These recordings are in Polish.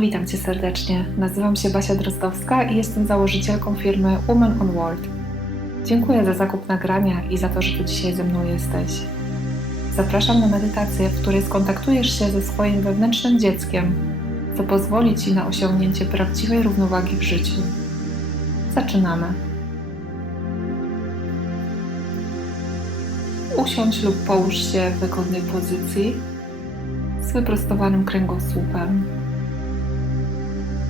Witam Cię serdecznie. Nazywam się Basia Drozdowska i jestem założycielką firmy Women on World. Dziękuję za zakup nagrania i za to, że tu dzisiaj ze mną jesteś. Zapraszam na medytację, w której skontaktujesz się ze swoim wewnętrznym dzieckiem, co pozwoli Ci na osiągnięcie prawdziwej równowagi w życiu. Zaczynamy. Usiądź lub połóż się w wygodnej pozycji z wyprostowanym kręgosłupem.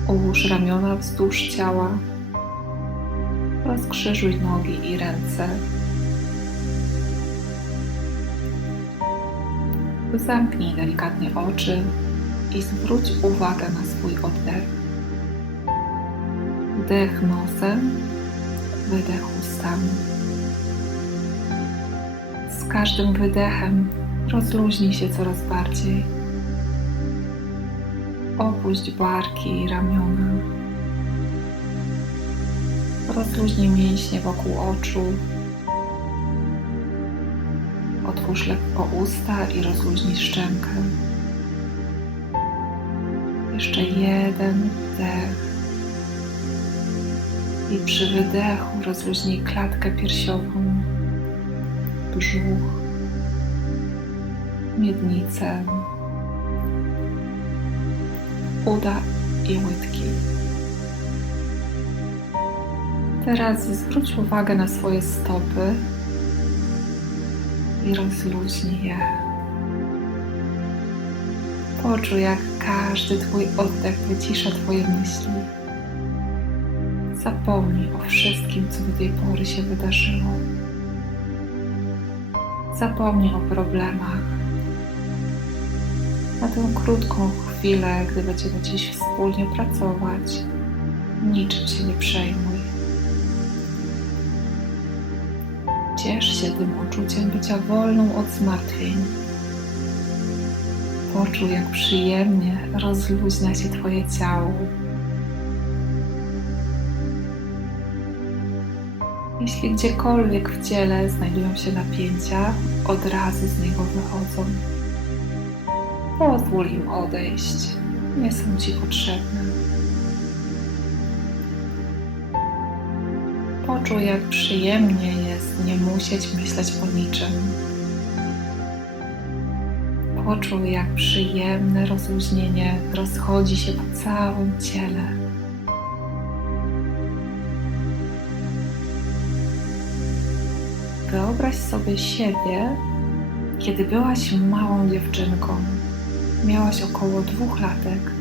Ułóż ramiona wzdłuż ciała. Rozkrzyżuj nogi i ręce. Zamknij delikatnie oczy i zwróć uwagę na swój oddech. Wdech nosem, wydech ustami. Z każdym wydechem rozluźnij się coraz bardziej. Opuść barki i ramiona. Rozluźnij mięśnie wokół oczu. Otwórz lekko usta i rozluźnij szczękę. Jeszcze jeden wdech. I przy wydechu rozluźnij klatkę piersiową, brzuch, miednicę, uda i łydki. Teraz zwróć uwagę na swoje stopy i rozluźnij je. Poczuj, jak każdy Twój oddech wycisza Twoje myśli. Zapomnij o wszystkim, co do tej pory się wydarzyło. Zapomnij o problemach. Na tę krótką chwilę, gdy będziemy dziś wspólnie pracować, niczym się nie przejmuj. Ciesz się tym uczuciem bycia wolną od zmartwień. Poczuj, jak przyjemnie rozluźnia się Twoje ciało. Jeśli gdziekolwiek w ciele znajdują się napięcia, od razu z niego wychodzą. Pozwól im odejść, nie są Ci potrzebne. Poczuj, jak przyjemnie jest nie musieć myśleć o niczym. Poczuj, jak przyjemne rozluźnienie rozchodzi się po całym ciele. Wyobraź sobie siebie, kiedy byłaś małą dziewczynką. Miałaś około dwóch latek.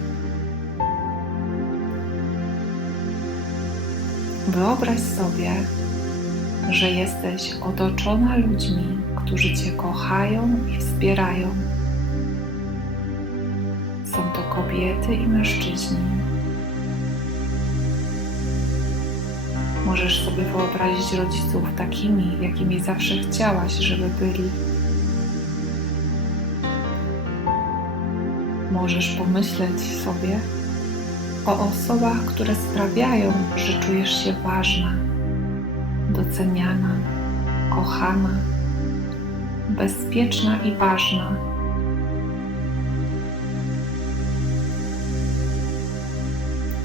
Wyobraź sobie, że jesteś otoczona ludźmi, którzy Cię kochają i wspierają. Są to kobiety i mężczyźni. Możesz sobie wyobrazić rodziców takimi, jakimi zawsze chciałaś, żeby byli. Możesz pomyśleć sobie o osobach, które sprawiają, że czujesz się ważna, doceniana, kochana, bezpieczna i ważna.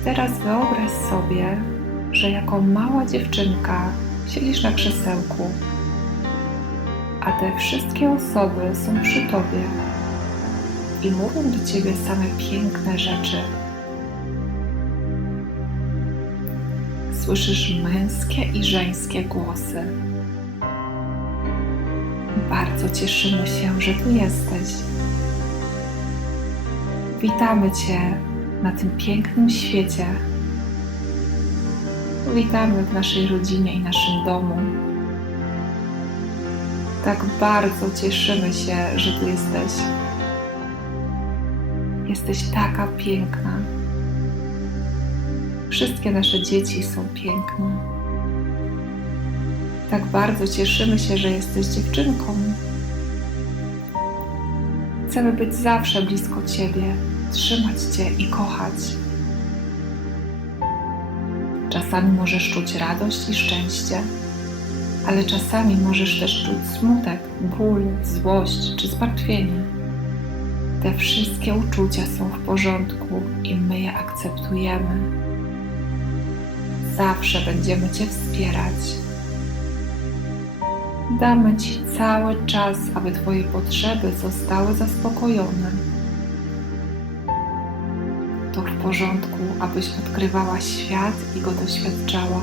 Teraz wyobraź sobie, że jako mała dziewczynka siedzisz na krzesełku, a te wszystkie osoby są przy tobie i mówią do ciebie same piękne rzeczy. Słyszysz męskie i żeńskie głosy. Bardzo cieszymy się, że tu jesteś. Witamy Cię na tym pięknym świecie. Witamy w naszej rodzinie i naszym domu. Tak bardzo cieszymy się, że tu jesteś. Jesteś taka piękna. Wszystkie nasze dzieci są piękne. Tak bardzo cieszymy się, że jesteś dziewczynką. Chcemy być zawsze blisko Ciebie, trzymać Cię i kochać. Czasami możesz czuć radość i szczęście, ale czasami możesz też czuć smutek, ból, złość czy zmartwienie. Te wszystkie uczucia są w porządku i my je akceptujemy. Zawsze będziemy Cię wspierać. Damy Ci cały czas, aby Twoje potrzeby zostały zaspokojone. To w porządku, abyś odkrywała świat i go doświadczała.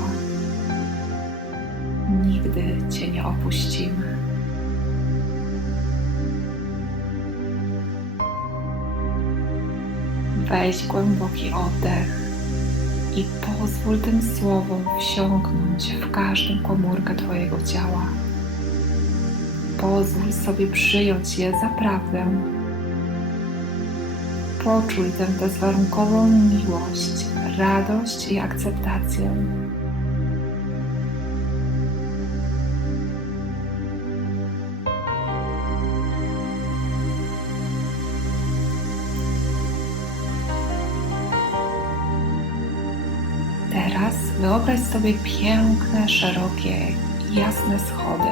Nigdy Cię nie opuścimy. Weź głęboki oddech i pozwól tym słowom wsiąknąć w każdą komórkę Twojego ciała. Pozwól sobie przyjąć je za prawdę. Poczuj tę bezwarunkową miłość, radość i akceptację. Wyobraź sobie piękne, szerokie, jasne schody,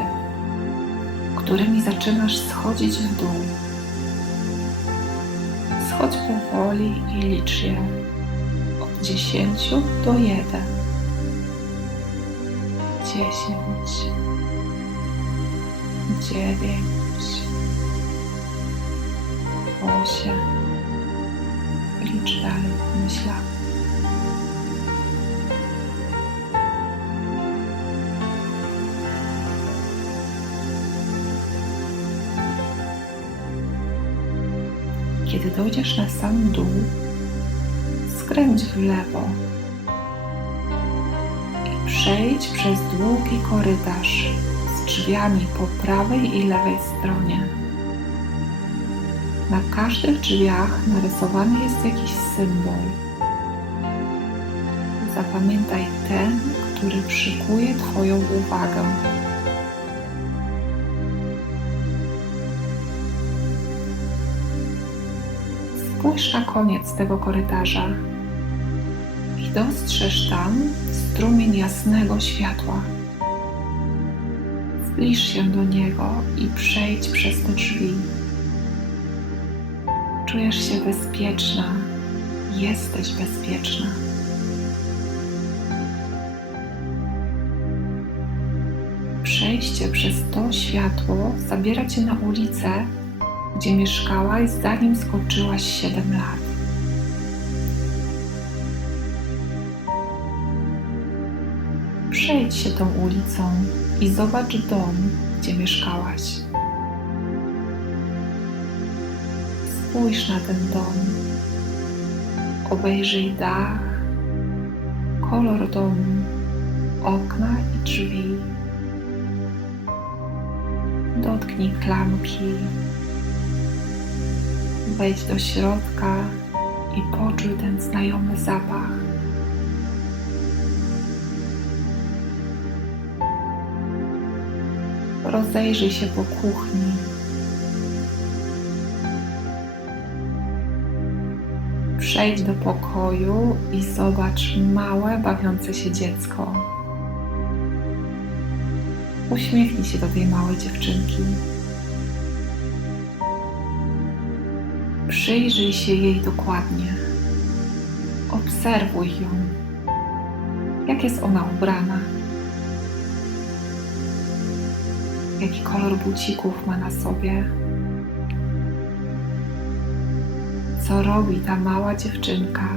którymi zaczynasz schodzić w dół. Schodź powoli i licz je od dziesięciu do jeden. Dziesięć, dziewięć, osiem. Licz dalej, myślę. Kiedy dojdziesz na sam dół, skręć w lewo i przejdź przez długi korytarz z drzwiami po prawej i lewej stronie. Na każdych drzwiach narysowany jest jakiś symbol. Zapamiętaj ten, który przykuje Twoją uwagę. Na koniec tego korytarza i dostrzeż tam strumień jasnego światła. Zbliż się do niego i przejdź przez te drzwi. Czujesz się bezpieczna, jesteś bezpieczna. Przejście przez to światło zabiera cię na ulicę, gdzie mieszkałaś, zanim skończyłaś 7 lat. Przejdź się tą ulicą i zobacz dom, gdzie mieszkałaś. Spójrz na ten dom. Obejrzyj dach, kolor domu, okna i drzwi. Dotknij klamki, Wejdź do środka i poczuj ten znajomy zapach. Rozejrzyj się po kuchni. Przejdź do pokoju i zobacz małe, bawiące się dziecko. Uśmiechnij się do tej małej dziewczynki. Przyjrzyj się jej dokładnie. Obserwuj ją. Jak jest ona ubrana? Jaki kolor bucików ma na sobie? Co robi ta mała dziewczynka?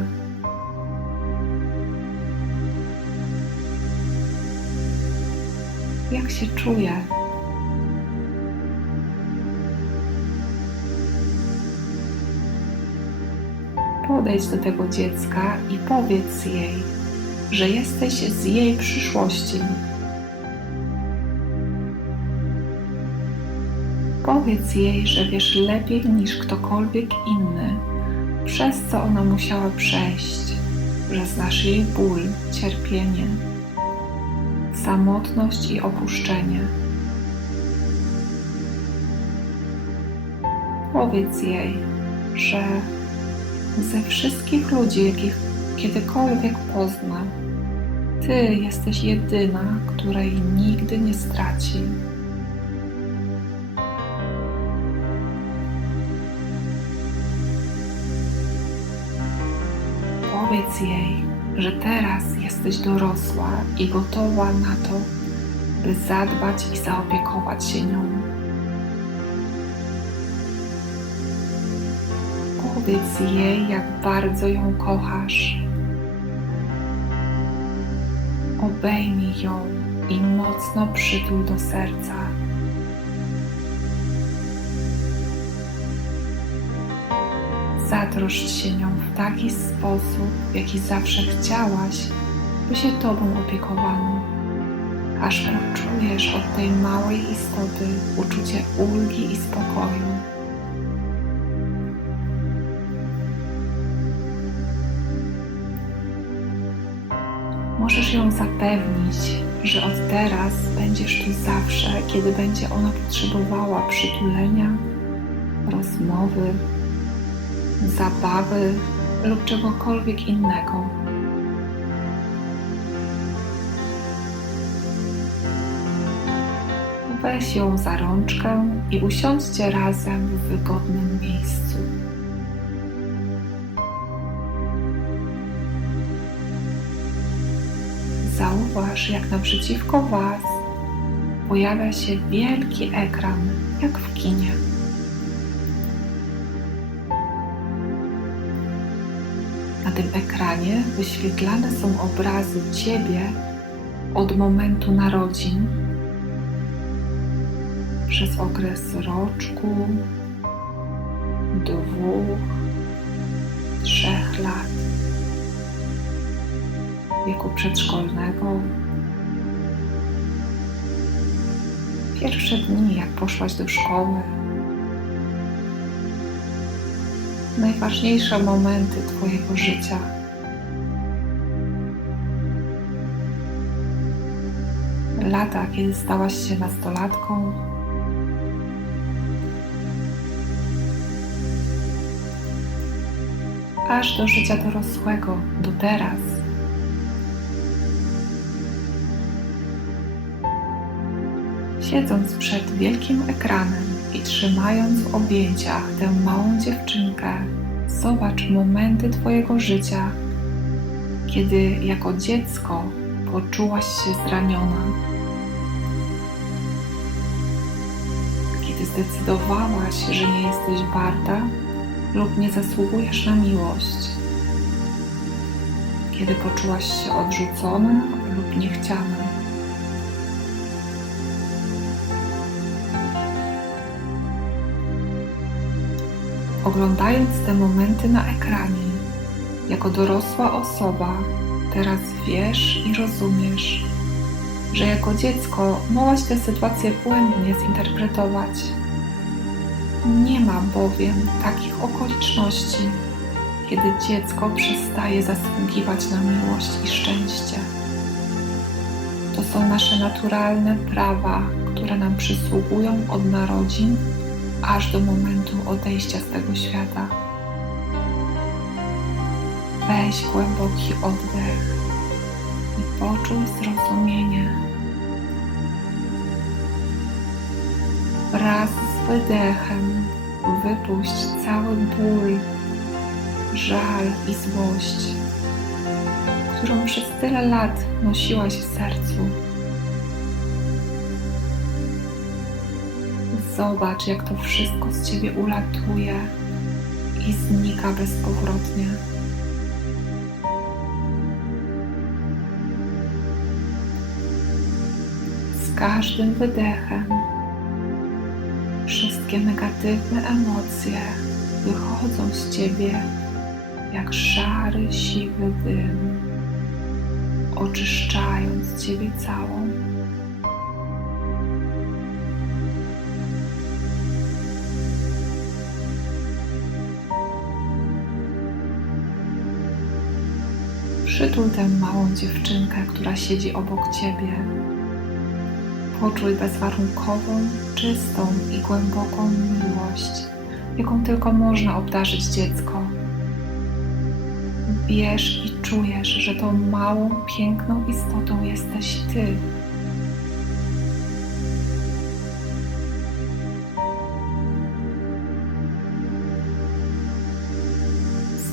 Jak się czuje? Podejdź do tego dziecka i powiedz jej, że jesteś z jej przyszłości. Powiedz jej, że wiesz lepiej niż ktokolwiek inny, przez co ona musiała przejść, że znasz jej ból, cierpienie, samotność i opuszczenie. Powiedz jej, że ze wszystkich ludzi, jakich kiedykolwiek pozna. Ty jesteś jedyna, której nigdy nie straci. Powiedz jej, że teraz jesteś dorosła i gotowa na to, by zadbać i zaopiekować się nią. Jej, jak bardzo ją kochasz. Obejmij ją i mocno przytul do serca. Zatroszcz się nią w taki sposób, w jaki zawsze chciałaś, by się Tobą opiekowano, aż poczujesz od tej małej istoty uczucie ulgi i spokoju. Możesz ją zapewnić, że od teraz będziesz tu zawsze, kiedy będzie ona potrzebowała przytulenia, rozmowy, zabawy lub czegokolwiek innego. Weź ją za rączkę i usiądźcie razem w wygodnym miejscu. Zauważ, jak naprzeciwko Was pojawia się wielki ekran, jak w kinie. Na tym ekranie wyświetlane są obrazy Ciebie od momentu narodzin przez okres roczku, dwóch, trzech lat, wieku przedszkolnego, pierwsze dni, jak poszłaś do szkoły, najważniejsze momenty Twojego życia. Lata, kiedy stałaś się nastolatką, aż do życia dorosłego, do teraz. Siedząc przed wielkim ekranem i trzymając w objęciach tę małą dziewczynkę, zobacz momenty Twojego życia, kiedy jako dziecko poczułaś się zraniona. Kiedy zdecydowałaś, że nie jesteś warta lub nie zasługujesz na miłość. Kiedy poczułaś się odrzucona lub niechciana. Oglądając te momenty na ekranie, jako dorosła osoba, teraz wiesz i rozumiesz, że jako dziecko mogłaś tę sytuację błędnie zinterpretować. Nie ma bowiem takich okoliczności, kiedy dziecko przestaje zasługiwać na miłość i szczęście. To są nasze naturalne prawa, które nam przysługują od narodzin aż do momentu odejścia z tego świata. Weź głęboki oddech i poczuj zrozumienie. Wraz z wydechem wypuść cały ból, żal i złość, którą przez tyle lat nosiłaś w sercu. Zobacz, jak to wszystko z ciebie ulatuje i znika bezpowrotnie. Z każdym wydechem wszystkie negatywne emocje wychodzą z ciebie jak szary, siwy dym, oczyszczając ciebie całą. Przytul tę małą dziewczynkę, która siedzi obok ciebie. Poczuj bezwarunkową, czystą i głęboką miłość, jaką tylko można obdarzyć dziecko. Wiesz i czujesz, że tą małą, piękną istotą jesteś Ty.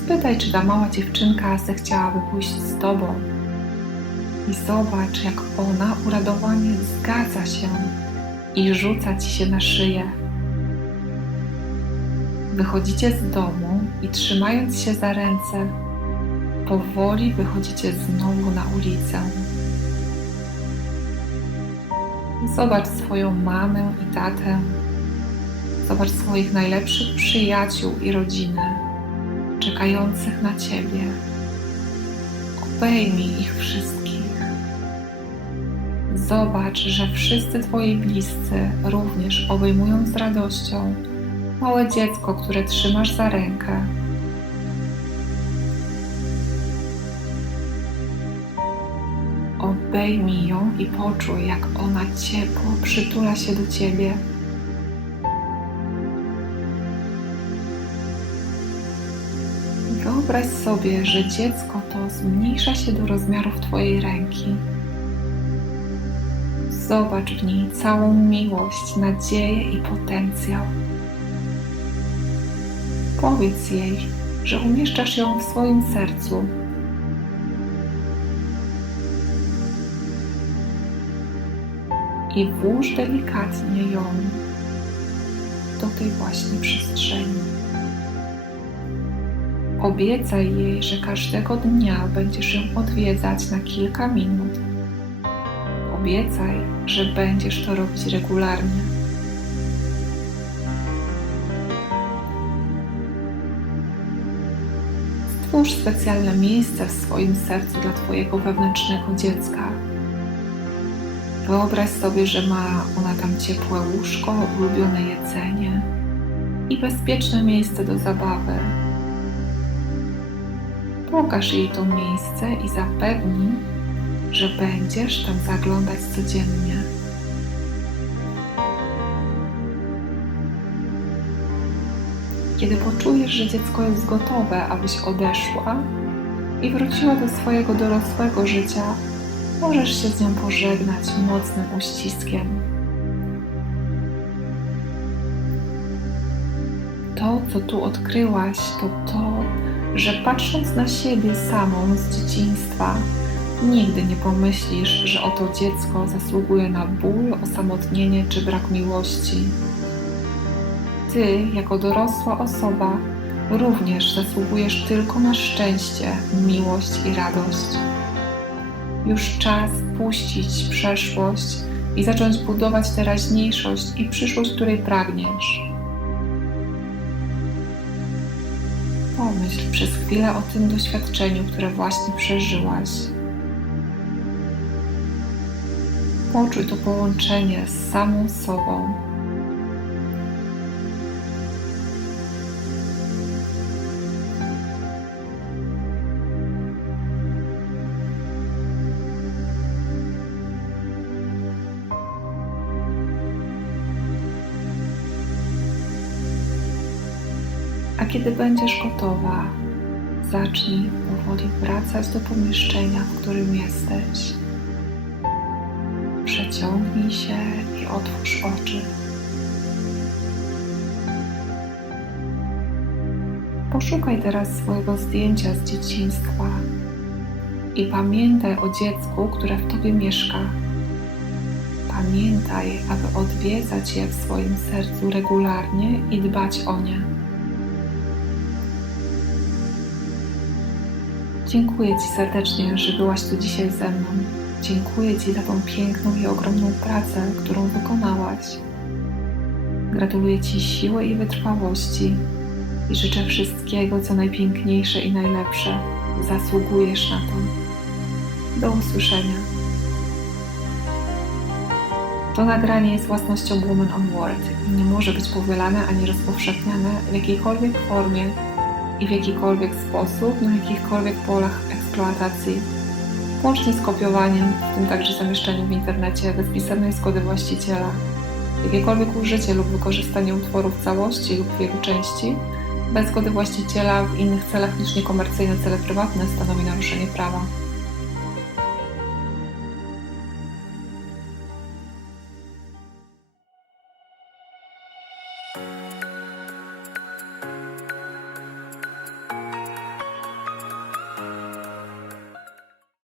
Spytaj, czy ta mała dziewczynka zechciałaby pójść z tobą. I zobacz, jak ona uradowanie zgadza się i rzuca ci się na szyję. Wychodzicie z domu i trzymając się za ręce, powoli wychodzicie znowu na ulicę. Zobacz swoją mamę i tatę. Zobacz swoich najlepszych przyjaciół i rodzinę, czekających na ciebie. Obejmij ich wszystkich. Zobacz, że wszyscy Twoi bliscy również obejmują z radością małe dziecko, które trzymasz za rękę. Obejmij ją i poczuj, jak ona ciepło przytula się do ciebie. Wyobraź sobie, że dziecko to zmniejsza się do rozmiarów Twojej ręki. Zobacz w niej całą miłość, nadzieję i potencjał. Powiedz jej, że umieszczasz ją w swoim sercu. I włóż delikatnie ją do tej właśnie przestrzeni. Obiecaj jej, że każdego dnia będziesz ją odwiedzać na kilka minut. Obiecaj, że będziesz to robić regularnie. Stwórz specjalne miejsce w swoim sercu dla Twojego wewnętrznego dziecka. Wyobraź sobie, że ma ona tam ciepłe łóżko, ulubione jedzenie i bezpieczne miejsce do zabawy. Pokaż jej to miejsce i zapewnij, że będziesz tam zaglądać codziennie. Kiedy poczujesz, że dziecko jest gotowe, abyś odeszła i wróciła do swojego dorosłego życia, możesz się z nią pożegnać mocnym uściskiem. To, co tu odkryłaś, to to, że patrząc na siebie samą z dzieciństwa, nigdy nie pomyślisz, że oto dziecko zasługuje na ból, osamotnienie czy brak miłości. Ty, jako dorosła osoba, również zasługujesz tylko na szczęście, miłość i radość. Już czas puścić przeszłość i zacząć budować teraźniejszość i przyszłość, której pragniesz. Pomyśl przez chwilę o tym doświadczeniu, które właśnie przeżyłaś. Poczuj to połączenie z samą sobą. Kiedy będziesz gotowa, zacznij powoli wracać do pomieszczenia, w którym jesteś. Przeciągnij się i otwórz oczy. Poszukaj teraz swojego zdjęcia z dzieciństwa i pamiętaj o dziecku, które w tobie mieszka. Pamiętaj, aby odwiedzać je w swoim sercu regularnie i dbać o nie. Dziękuję Ci serdecznie, że byłaś tu dzisiaj ze mną. Dziękuję Ci za tą piękną i ogromną pracę, którą wykonałaś. Gratuluję Ci siły i wytrwałości i życzę wszystkiego, co najpiękniejsze i najlepsze. Zasługujesz na to. Do usłyszenia. To nagranie jest własnością Woman on World i nie może być powielane ani rozpowszechniane w jakiejkolwiek formie i w jakikolwiek sposób na jakichkolwiek polach eksploatacji, łącznie z kopiowaniem, w tym także zamieszczeniem w internecie bez pisemnej zgody właściciela. Jakiekolwiek użycie lub wykorzystanie utworu w całości lub wielu części bez zgody właściciela w innych celach niż niekomercyjne cele prywatne stanowi naruszenie prawa.